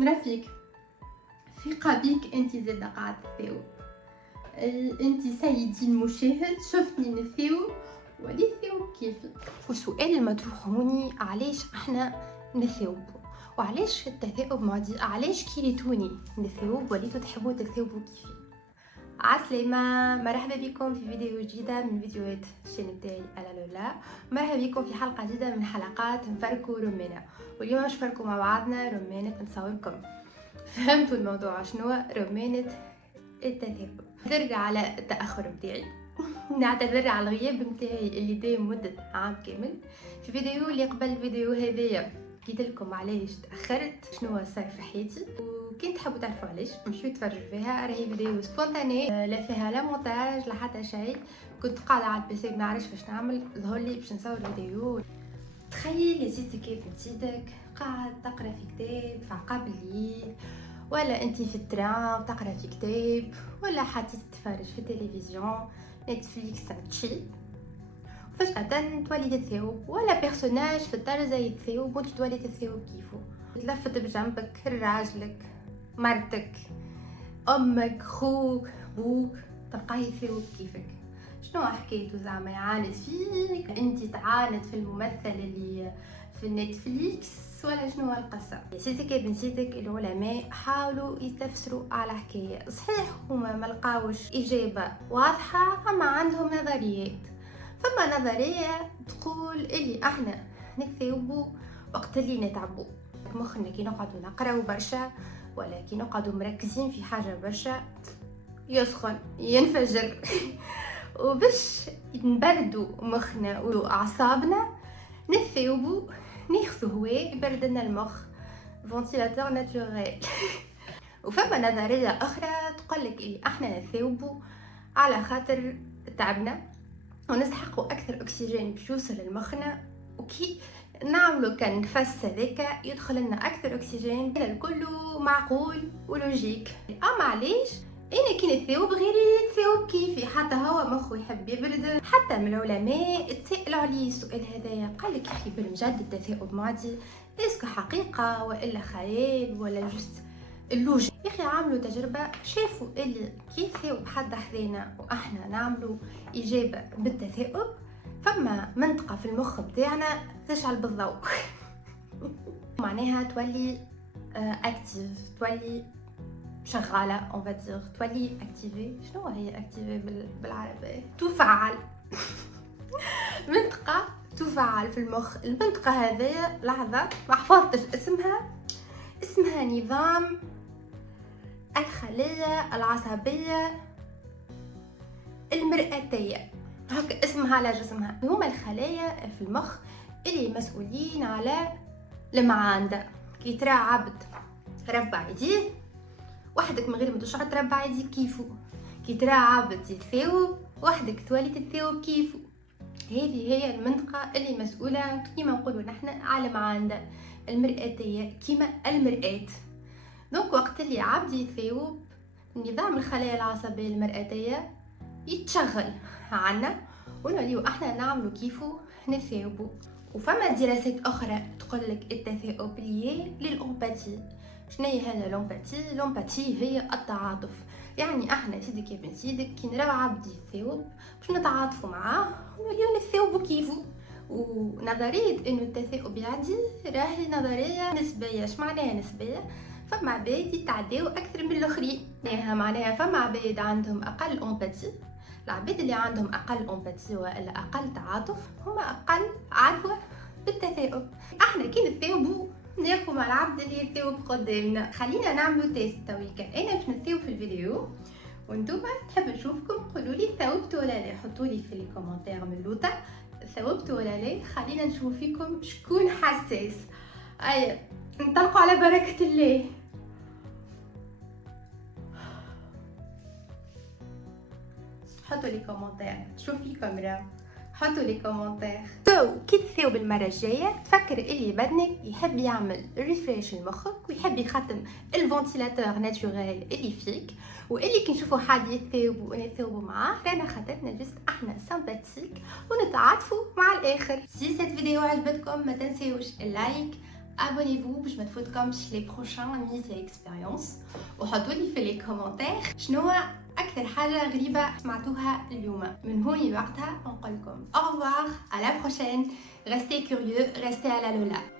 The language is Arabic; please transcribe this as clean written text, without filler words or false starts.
نرفيك ثقة بيك انت زاد قاعد تثاوب. انت سيدي المشاهد شفتني نثاوب ولي ثاوب كيفي. والسؤال المطروح هوني علاش احنا نثاوبوا وعلاش التثاؤب معدي، علاش كي ريتوني نثاوب وليتوا تحبوا تثاوبوا كيفي. عسلامة، مرحبا بكم في فيديو جديدة من فيديوهات الشانل تاعي ألا لولا. مرحبا بكم في حلقة جديدة من حلقات نفركوا رمانة. واليوم باش نفركوا مع بعضنا رمانة نصوركم. فهمتوا الموضوع شنو؟ رمانة التثاؤب. نعتذر على التأخر بتاعي، نعتذر على الغياب بتاعي اللي دايم مدة عام كامل. في فيديو اللي قبل الفيديو هذايا قلت لكم علاش تاخرت، شنو صار في حياتي، وكنت تحبوا تعرفوا علاش مشيت تفرجوا فيها. راهي فيديو سبونتاني، لا فيها لا مونتاج لا حتى شيء. كنت قاعده على البيسي ما نعرفش فاش نعمل، ظهر لي باش نصور فيديو. تخيل يا سيدي كيف نسيتك قاعد تقرا في كتاب في عقاب الليل، ولا انت في الترام تقرا في كتاب، ولا حتى تتفرج في التلفزيون نتفليكس تمشي، فجأة تولي تثاوب، ولا بيرسوناج في الدار زي يتثاوب وانت تولي تثاوب كيفو. تلفت بجنبك راجلك، مرتك، امك، خوك، بوك، تلقاه يثاوب كيفك. شنو حكيتو زعما يعاند فيك؟ انت تعاند في الممثل اللي في نتفليكس ولا شنو القصه؟ نسيتك كيف نسيتك. العلماء حاولوا يتفسروا على حكايه صحيح، هما ما لقاوش اجابه واضحه، اما عندهم نظريات. فما نظريه تقول اللي احنا نثاوبوا وقت اللي نتعبوا مخنا، كي نقعدوا نقراو برشا ولا كي نقعدوا مركزين في حاجه برشا يسخن ينفجر. وباش نبردوا مخنا واعصابنا نثاوبوا، ناخذ هواء يبرد لنا المخ، فونتيلاتور ناتوريل. وفما نظريه اخرى تقولك اللي احنا نثاوبوا على خاطر تعبنا ونستحقوا اكثر اكسجين باش يوصل لمخنا، وكي نعملوا كنفس هذاك يدخل لنا اكثر اكسجين. الكل معقول ولوجيك. اما علاش انا كي نثاوب غير يتثاوب كيفي؟ حتى هو مخه يحب يبرد. حتى من العلماء تسألوا عليه السؤال هذايا، قال لك اخي بالمجد التثاؤب معدي اسكو حقيقه والا خيال ولا جست اللوجيك؟ يا اخي عملوا تجربه شافوا اللي كي يثاوب حد حذينا واحنا نعملوا اجابه بالتثاؤب، فما منطقه في المخ بتاعنا تشعل بالضوء. معناها تولي اكتيف، تولي شغاله اون فادير، تولي اكتيفي. شنو هي اكتيفي بالعربي؟ تفعل. منطقه تفعل في المخ. المنطقه هذه لحظه ما حفظتش اسمها نظام الخليه العصبيه المرئتيه، هكا اسمها على جسمها. هما الخلايا في المخ اللي مسؤولين على المعاندة. كي ترى عبد ربع يديه وحدك من غير ما تشعر تربع يديك كيفو، كي ترى عبد يتثاوب وحدك تولي تتثاوب كيفو. هذه هي المنطقة اللي مسؤولة كيما نقولوا نحن على المعاندة المرئتية، كيما المرآة. دونك وقت اللي عبد يتثاوب نظام الخلايا العصبية المرئتية يتشغل عنا ونوليو احنا نعملو كيفو نثاوبوا. وفما دراسات اخرى تقولك التثاؤب ليه للامباتي. شنو هي هذا الامباتي؟ الامباتي هي التعاطف. يعني احنا سيدك يا بن سيدك كي نراو عبد يثاوب باش نتعاطفوا معاه ونوليو نثاوبوا كيفو. ونظريه انه التثاؤب يعدي راهي نظريه نسبيه. اش معناها نسبيه؟ فما عباد يتعداو اكثر من الاخرين، معناها فما عباد عندهم اقل امباتي. العباد اللي عندهم اقل امباتي ولا اقل تعاطف هما اقل عدوى بالتثاؤب. احنا كي نثاوبوا ناخذ مع العبد اللي يثاوب قدامنا. خلينا نعملوا تيست تويكا. انا باش نثاوب في الفيديو وانتم تحب نشوفكم. قولوا لي ثاوبتوا ولا لا، حطوا لي في الكومنتير من لوطا ثاوبتوا ولا لا. خلينا نشوف فيكم شكون حساس. اي نطلقوا على بركه الله. حطوا لي كومنتير، شوف في كاميرا، حطوا لي كومنتير. كي تثاوب المره الجايه تفكر اللي بدنك يحب يعمل ريفريش لمخك ويحب يختم الفونتيلاتور ناتوريل اللي فيك، واللي كي نشوفوا حد يثاوب ونثاوبوا معاه رانا خاطرنا جست احنا سامباتيك ونتعاطفوا مع الاخر. سي سيت فيديو عجبتكم ما تنسيوش اللايك، abonnez-vous باش ما تفوتكمش les prochains mises et expériences وحطوا لي في les commentaires شنو أكثر حاجة غريبة سمعتوها اليوم. من هون لوقتها نقول لكم au revoir à la prochaine. Restez curieux, restez à la Lola.